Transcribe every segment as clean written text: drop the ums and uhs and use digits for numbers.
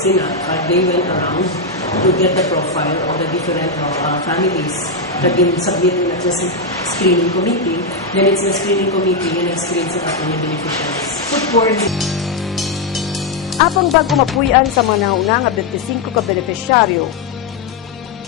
sila. They went around to get the profile of the different families that been submitted at the screening committee. Then it's the screening committee yung nag-screen sa katong beneficiaries. Support. Apang bago mapuyan sa mga nauna nga 25 ka beneficiaryo,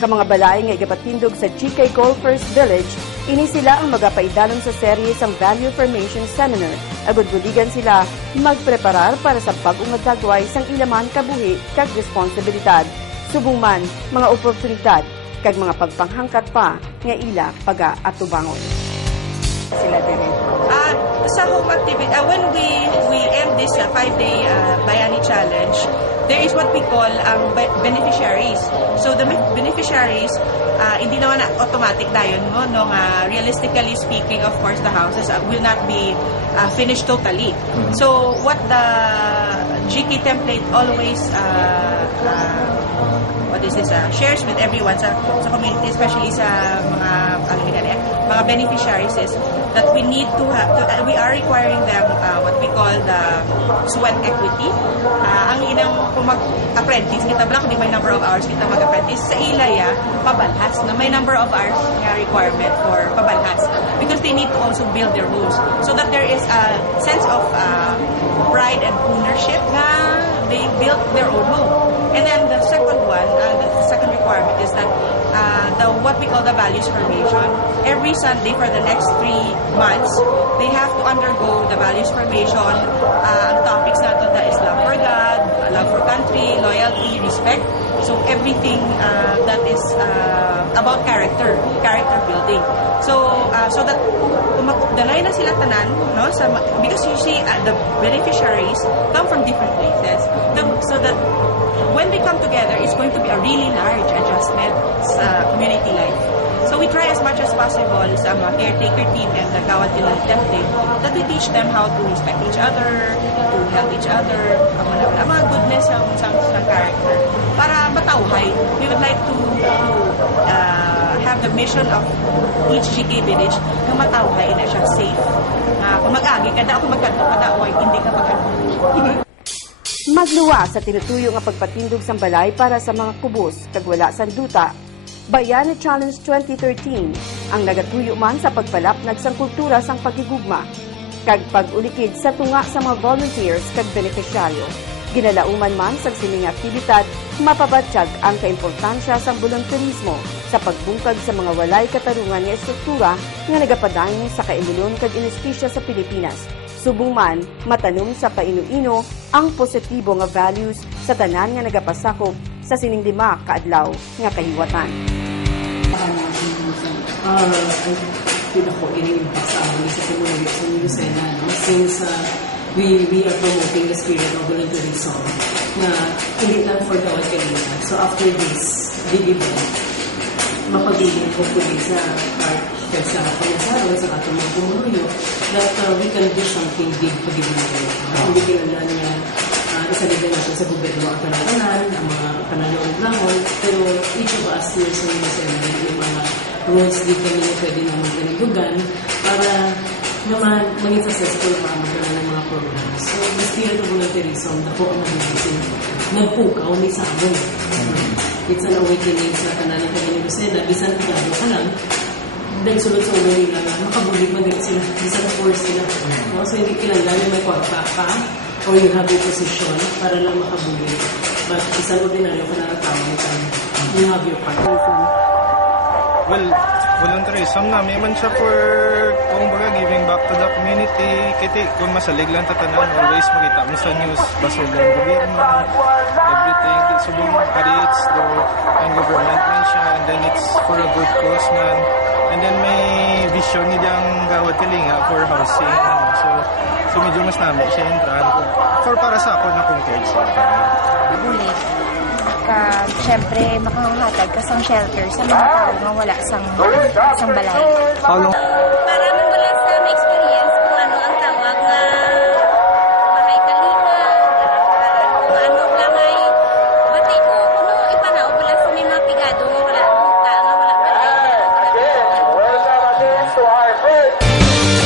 ka mga balay nga igapatindog sa GK Golfers Village, ini sila ang magapaidalon sa serye sang Value Formation Seminar. Agud-gudigan sila magpreparar para sa bagong magdagway sang ilaman kabuhi kag responsibilidad. Subong man, mga oportunidad kag mga pagpanghangkat pa nga ila paga-atubangon. Sila din. Sa home activity, when we end this 5-day Bayani Challenge, there is what we call beneficiaries. So the beneficiaries, hindi naman automatic dayon mo, no? Realistically speaking, of course, the houses will not be finished totally. So what the GK template always shares with everyone sa community, especially sa mga beneficiaries, is that we need to have, we are requiring them what we call the sweat equity. Ang inang kung mag-apprentice, kita ba kung may number of hours kita mag-apprentice, sa ilaya, pabalhas, na may number of hours requirement for pabalhas. Because they need to also build their rules. So that there is a sense of pride and ownership na they built their own home. And then the second one, the second requirement is that what we call the values formation. Every Sunday for the next 3 months, they have to undergo the values formation. Ang topics natin is love for God, love for country, loyalty, respect. So everything that is about character building. So that danay na sila tanan, no? Because you see the beneficiaries come from different places. So that when they come together, it's going to be a really large adjustment sa community life. So we try as much as possible sa mga caretaker team and the Gawad Village template that we teach them how to respect each other, to help each other, ang mga goodness ng character. Para matauhay, we would like to have the mission of each GK village na matauhay na siya safe. Kung mag-agi, kada ako magkanto, kada ako hindi ka magkanto. Magluwa sa tinutuyo nga pagpatindog sang balay para sa mga kubos kag wala sang duta. Bayani Challenge 2013 ang nagatuyo man sa pagpalapnag sang kultura sang pagigugma kag pag-ulikid sa tunga sa mga volunteers kag beneficiaryo. Ginalauman man sa sining aktibidad, mapabatsyag ang kaimportansya sang volunteerismo sa pagbungkag sa mga walay katarungan nga estruktura nga nagapadayon sa kaimulon kag inespisya sa Pilipinas. Subong man, matanom sa painuino ang positibo nga values sa tanan nga nagapasakop sa sining 5 kaadlaw nga kahiwatan. Ako ini-impact sa amin sa komunidad sa Lucena, since we are promoting the spirit of volunteerism na hindi lang for Gawad Kalinga. So after this big event, mapagiging hopefully sa part sa pangsasaroy sa atong mga kumunuyo that we can do something big pag-ibigay. Hindi kailangan niya isaligan natin sa gobyerno ang panalanan, ang mga panalawag-lahon, pero each of us here sa Lucena, yung mga rules di kami na pwede naman ganigugan para naman maging successful pa ang magkaroon ng mga programs. So, the spirit of volunteerism, na po ang nabibisin, nagpukaw ni Sabon. It's an awakening sa kanalang kanyang Lucena. Bisan kagado ka lang, dahil sulod-sulod nila na makabulig man din sila, bisan force sila. No? So, hindi kailangan may kwarta ka or you have a position para lang makabulig. But isang ordinaryo ka naratawang ka, you have your part. Well, volunteerism na, may man siya for, kung baga, giving back to the community. Kiti, kung masalig lang tatanan, always makita mo sa news, basugan gobyerno, everything. So, it's the government man siya, and then it's for a good cause man. And then may vision ni Diyang Gawad Kalinga for housing. So medyo mas namin siya entran. For para sa ako na compared sa Bulit. Siyempre, makahatag ka sang shelter sa mga tao na wala sang balay. How long? Para mabala sa may experience kung ano ang tawag na bahay kalinga, kung ano lang ay bati ko, kung ipanaw pala sa may mga pigado nga wala buka, nga wala balay.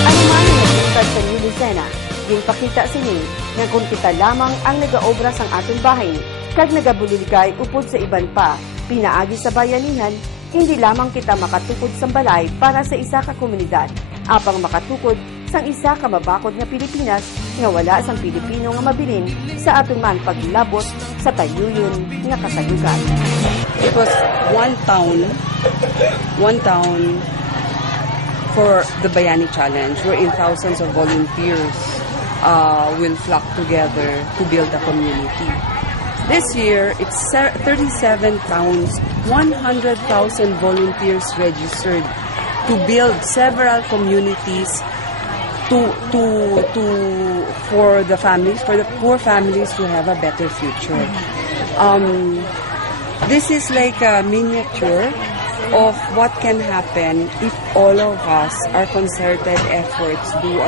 Ano man ang nagtutad sa New Lucena, yung pakita sini nga kung kita lamang ang nagaobra sang ating bahay, kag nagabuliligay upod sa iban pa, pinaagi sa bayanihan, hindi lamang kita makatukod sa balay para sa isa ka komunidad, apang makatukod sang isa ka mabakod nga Pilipinas nga wala sang Pilipino nga mabilin sa aton man paglabot sa tayuyon nga kasalugan. It was one town for the Bayani Challenge, wherein thousands of volunteers will flock together to build a community. This year, it's 37 towns, 100,000 volunteers registered to build several communities for the families, for the poor families to have a better future. This is like a miniature of what can happen if all of us, our concerted efforts, we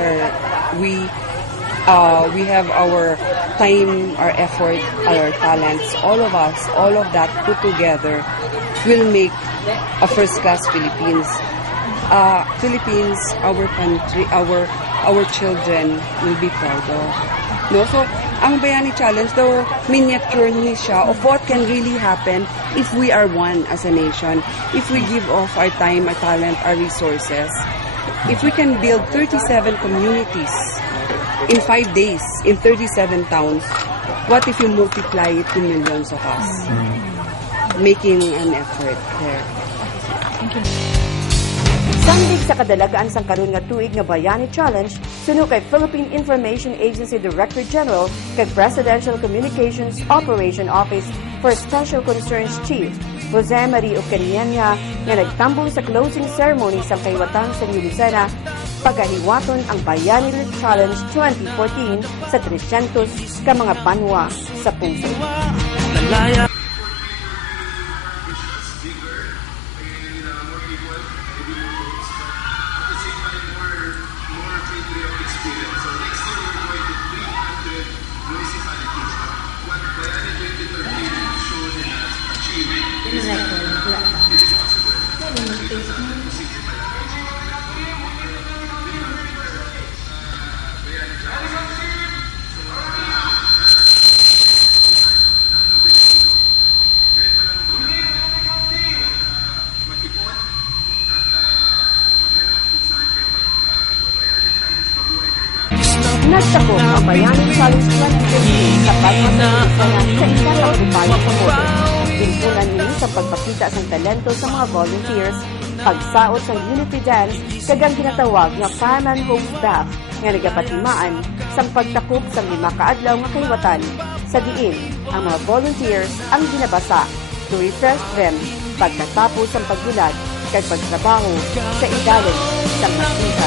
have our time, our effort, our talents, all of us, all of that put together will make a first-class Philippines. Philippines, our country, our children will be proud of. No? So, ang Bayani Challenge, though miniature ni siya of what can really happen if we are one as a nation, if we give off our time, our talent, our resources, if we can build 37 communities in 5 days, in 37 towns, what if you multiply it to millions of us making an effort there? Thank you. Sandig sa kadalagaan sang karon nga tuig nga Bayani Challenge, suno kay Philippine Information Agency Director General kay Presidential Communications Operation Office for Special Concerns Chief Jose Marie Ocariña nga nagtambong sa closing ceremony sa kayuwatan sa Lucena, pagahiwaton ang Bayani Challenge 2014 sa 300 ka mga banwa sa puso. Nagtakop ang Bayani Challenge 2015 sa pagmamagitan sa isang pagpupayong pamoto. Bintulan nini sa pagpakita ng talento sa mga volunteers, pagsaot sa unity dance, kagang ginatawag nga Fireman Hope Bath nga nagapatimaan sa pagtakop sa 5 kaadlaw nga kayuwatan sa diin ang mga volunteers ang ginabasa to refresh them pagkatapos ang pagbulag kay pagtrabaho sa idalon sa makita